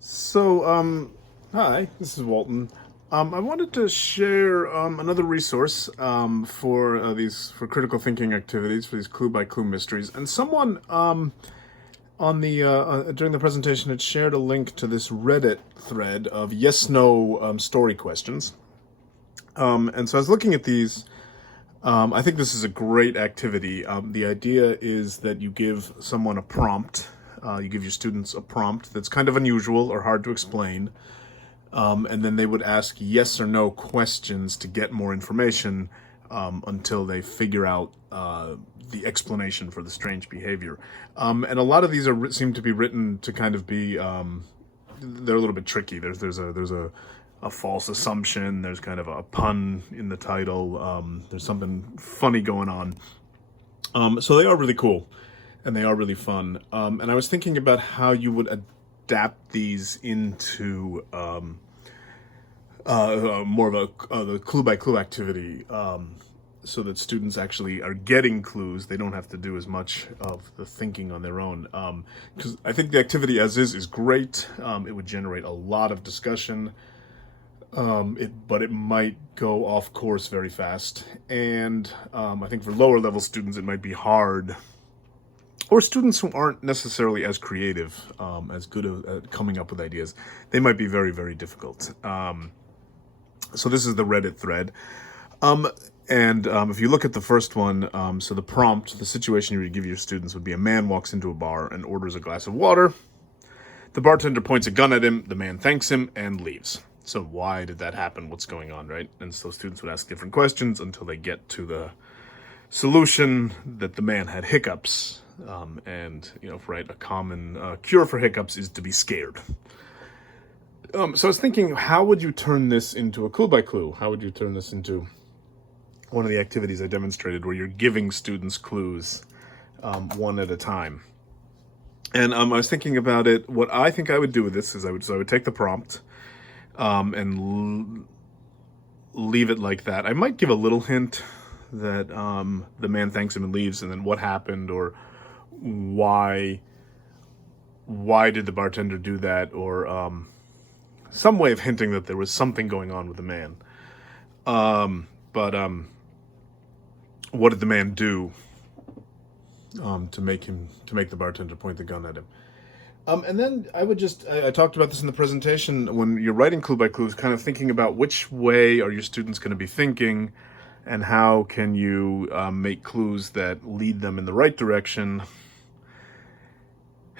Hi, this is Walton. I wanted to share another resource for critical thinking activities for these clue by clue mysteries. And someone on the during the presentation had shared a link to this Reddit thread of yes/no story questions. And so I was looking at these. I think this is a great activity. The idea is that you give someone a prompt. You give your students a prompt that's kind of unusual or hard to explain, and then they would ask yes or no questions to get more information until they figure out the explanation for the strange behavior. And a lot of these seem to be written to kind of be they're a little bit tricky. There's a false assumption. There's kind of a pun in the title. There's something funny going on. So they are really cool, and they are really fun. And I was thinking about how you would adapt these into more of the clue by clue activity, so that students actually are getting clues. They don't have to do as much of the thinking on their own. Because I think the activity as is great. It would generate a lot of discussion. But it might go off course very fast. And I think for lower level students, it might be hard, or students who aren't necessarily as creative, as good at coming up with ideas. They might be very, very difficult. So this is the Reddit thread. And if you look at the first one, so the prompt, the situation you would give your students would be: a man walks into a bar and orders a glass of water. The bartender points a gun at him. The man thanks him and leaves. So why did that happen? What's going on, right? And so students would ask different questions until they get to the solution that the man had hiccups. And, right, a common cure for hiccups is to be scared. So I was thinking, how would you turn this into a clue by clue? How would you turn this into one of the activities I demonstrated where you're giving students clues one at a time? And I was thinking about it. What I think I would do with this is I would take the prompt, and leave it like that. I might give a little hint that the man thanks him and leaves, and then what happened, or why did the bartender do that, or some way of hinting that there was something going on with the man. But what did the man do to make the bartender point the gun at him? And then I talked about this in the presentation. When you're writing clue by clues, kind of thinking about which way are your students going to be thinking, and how can you make clues that lead them in the right direction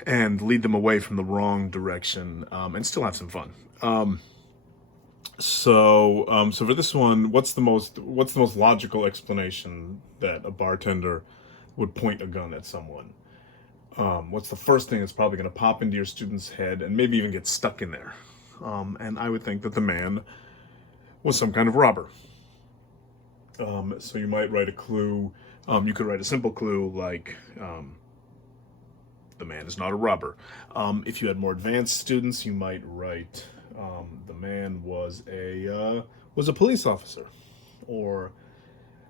and lead them away from the wrong direction, and still have some fun. So for this one, what's the most logical explanation that a bartender would point a gun at someone? What's the first thing that's probably going to pop into your student's head and maybe even get stuck in there? And I would think that the man was some kind of robber. So you might write a clue. You could write a simple clue like, the man is not a robber. If you had more advanced students, you might write, the man was a police officer, or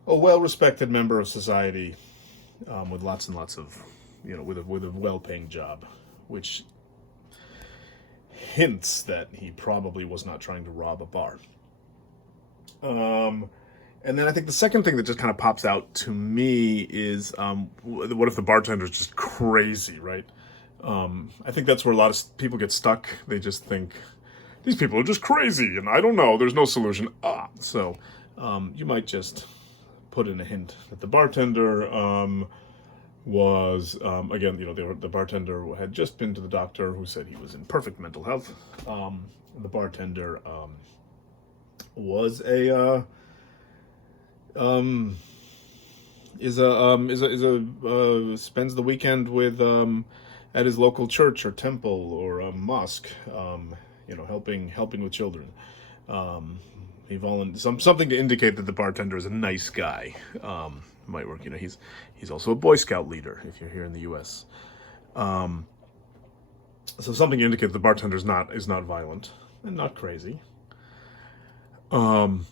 a well-respected member of society, with lots and lots of, with a well-paying job, which hints that he probably was not trying to rob a bar. And then I think the second thing that just kind of pops out to me is, what if the bartender is just crazy, right? I think that's where a lot of people get stuck. They just think, these people are just crazy, and I don't know, there's no solution. So you might just put in a hint that the bartender was, again, the bartender had just been to the doctor, who said he was in perfect mental health. The bartender was a spends the weekend with at his local church or temple or mosque, helping with children. Something to indicate that the bartender is a nice guy. Might work. He's also a Boy Scout leader if you're here in the U.S. So something to indicate the bartender is not violent and not crazy. And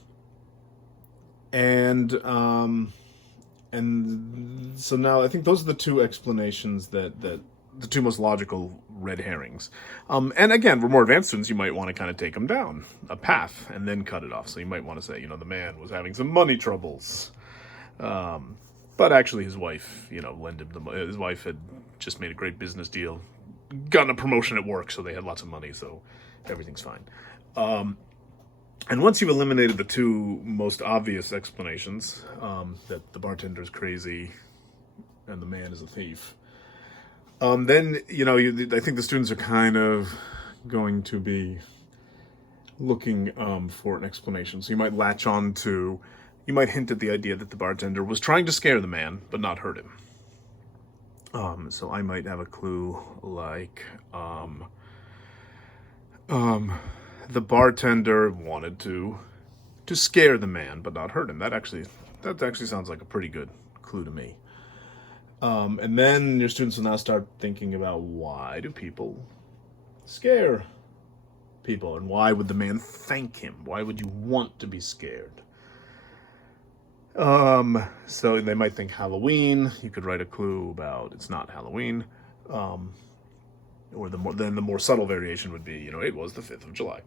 so now I think those are the two explanations that the two most logical red herrings. And again, for more advanced students, you might want to kind of take them down a path and then cut it off. So you might want to say, the man was having some money troubles. But actually his wife, lent him his wife had just made a great business deal, gotten a promotion at work, so they had lots of money, so everything's fine. And once you've eliminated the two most obvious explanations, that the bartender's crazy and the man is a thief, then, I think the students are kind of going to be looking for an explanation. So you might you might hint at the idea that the bartender was trying to scare the man, but not hurt him. So I might have a clue like, the bartender wanted to scare the man, but not hurt him. That actually sounds like a pretty good clue to me. And then your students will now start thinking about, why do people scare people? And why would the man thank him? Why would you want to be scared? So they might think Halloween. You could write a clue about it's not Halloween. Or the more subtle variation would be, it was the 5th of July.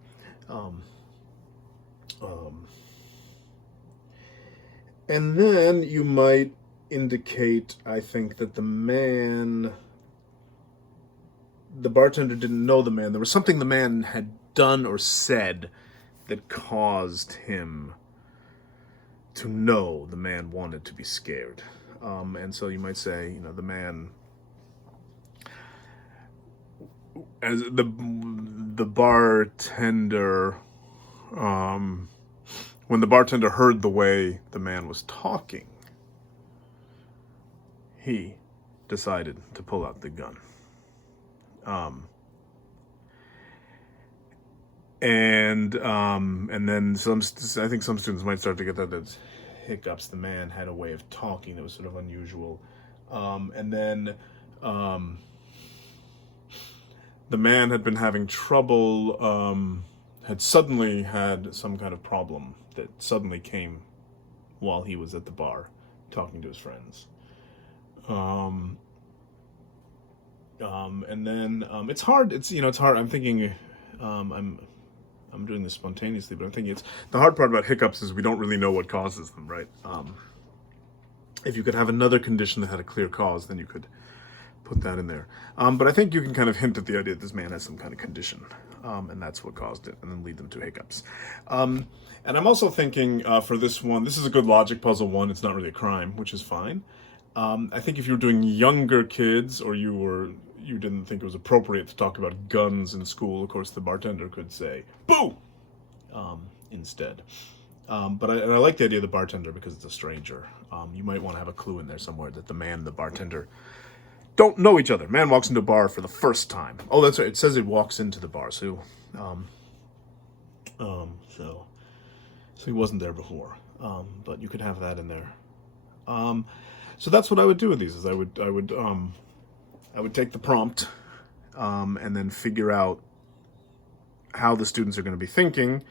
And then you might indicate, I think, that the bartender didn't know the man. There was something the man had done or said that caused him to know the man wanted to be scared. And so you might say, the man, as the bartender, when the bartender heard the way the man was talking, he decided to pull out the gun. And then I think some students might start to get that hiccups. The man had a way of talking that was sort of unusual. And then the man had been having trouble, had suddenly had some kind of problem that suddenly came while he was at the bar talking to his friends. And then it's hard. It's hard. I'm thinking, I'm doing this spontaneously, but I'm thinking the hard part about hiccups is we don't really know what causes them, right? If you could have another condition that had a clear cause, then you could put that in there. But I think you can kind of hint at the idea that this man has some kind of condition, and that's what caused it, and then lead them to hiccups. And I'm also thinking for this one, this is a good logic puzzle one. It's not really a crime, which is fine. I think if you were doing younger kids, or you didn't think it was appropriate to talk about guns in school, of course the bartender could say "boo" instead. But I like the idea of the bartender because it's a stranger. You might want to have a clue in there somewhere that the man and the bartender don't know each other. Man walks into a bar for the first time. Oh, that's right. It says he walks into the bar, so so he wasn't there before. But you could have that in there. So that's what I would do with these. Is I would take the prompt, and then figure out how the students are going to be thinking.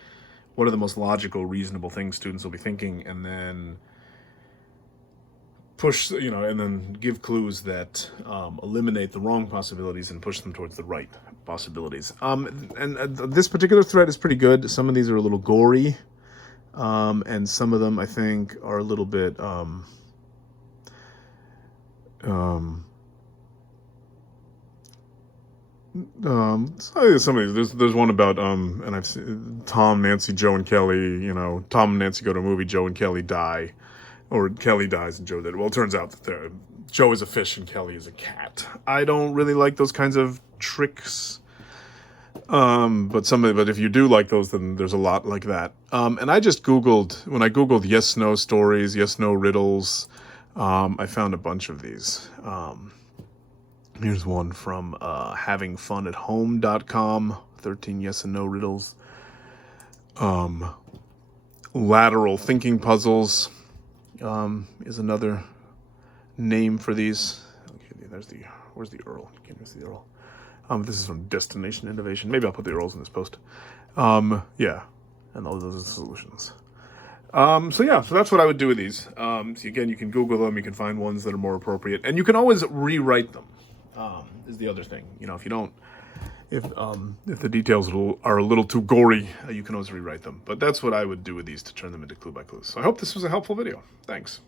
What are the most logical, reasonable things students will be thinking, and then push, and then give clues that eliminate the wrong possibilities and push them towards the right possibilities. And this particular thread is pretty good. Some of these are a little gory, and some of them I think are a little bit some of these, there's one about and I've seen Tom, Nancy, Joe, and Kelly. Tom and Nancy go to a movie, Joe and Kelly die, or Kelly dies and Joe did. Well, it turns out that Joe is a fish and Kelly is a cat. I don't really like those kinds of tricks, but if you do like those, then there's a lot like that. And I just when I googled yes no stories, yes no riddles, I found a bunch of these. Here's one from havingfunathome.com, 13 yes and no riddles. Lateral Thinking Puzzles is another name for these. Okay, where's the URL? Here's the URL. This is from Destination Innovation. Maybe I'll put the URLs in this post. Yeah, and all those are solutions. So that's what I would do with these. So again, you can Google them, you can find ones that are more appropriate, and you can always rewrite them. is the other thing. You know, if you don't, if the details are a little too gory, you can always rewrite them. But that's what I would do with these to turn them into clue by clues. So I hope this was a helpful video. Thanks.